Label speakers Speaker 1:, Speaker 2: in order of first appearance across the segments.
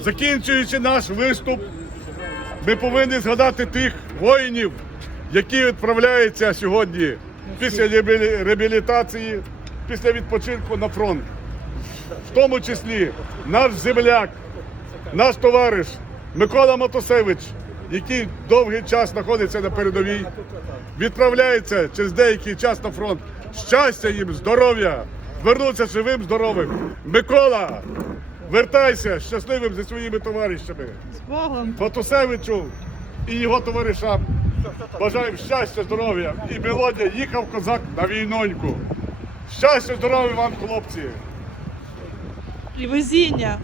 Speaker 1: Закінчуючи наш виступ, ми повинні згадати тих воїнів, які відправляються сьогодні після реабілітації, після відпочинку на фронт. В тому числі наш земляк, наш товариш Микола Матусевич, який довгий час знаходиться на передовій, відправляється через деякий час на фронт. Щастя їм, здоров'я, вернуться живим, здоровим. Микола, вертайся щасливим зі своїми товаришами.
Speaker 2: З Богом.
Speaker 1: Матусевичу і його товаришам. Бажаємо щастя, здоров'я. І Мелодія їхав козак на війноньку. Щастя, здоров'я вам, хлопці!
Speaker 2: І везіння.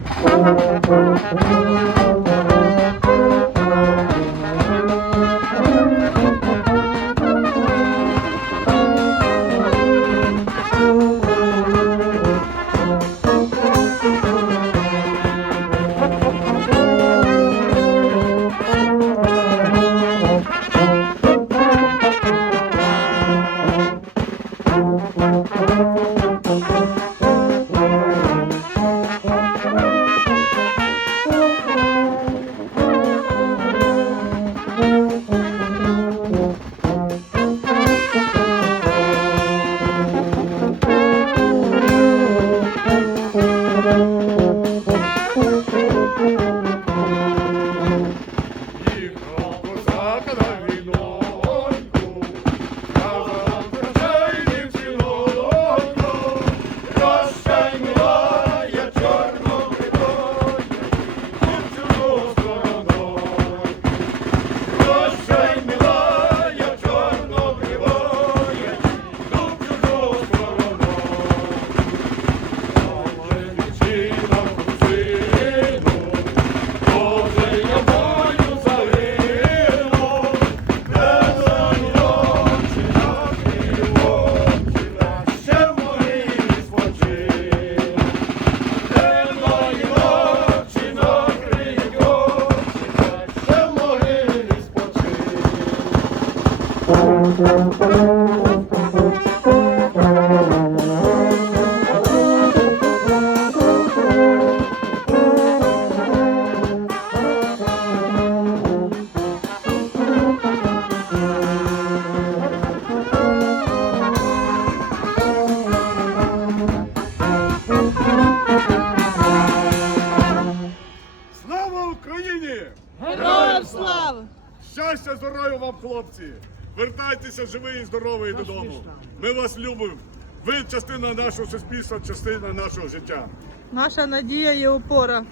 Speaker 1: Слава Україні!
Speaker 2: Героям слава!
Speaker 1: Щастя, здоров'я вам, хлопці! Вертайтеся живі і здорові додому. Ми вас любимо. Ви частина нашого суспільства, частина нашого життя.
Speaker 2: Наша надія і опора.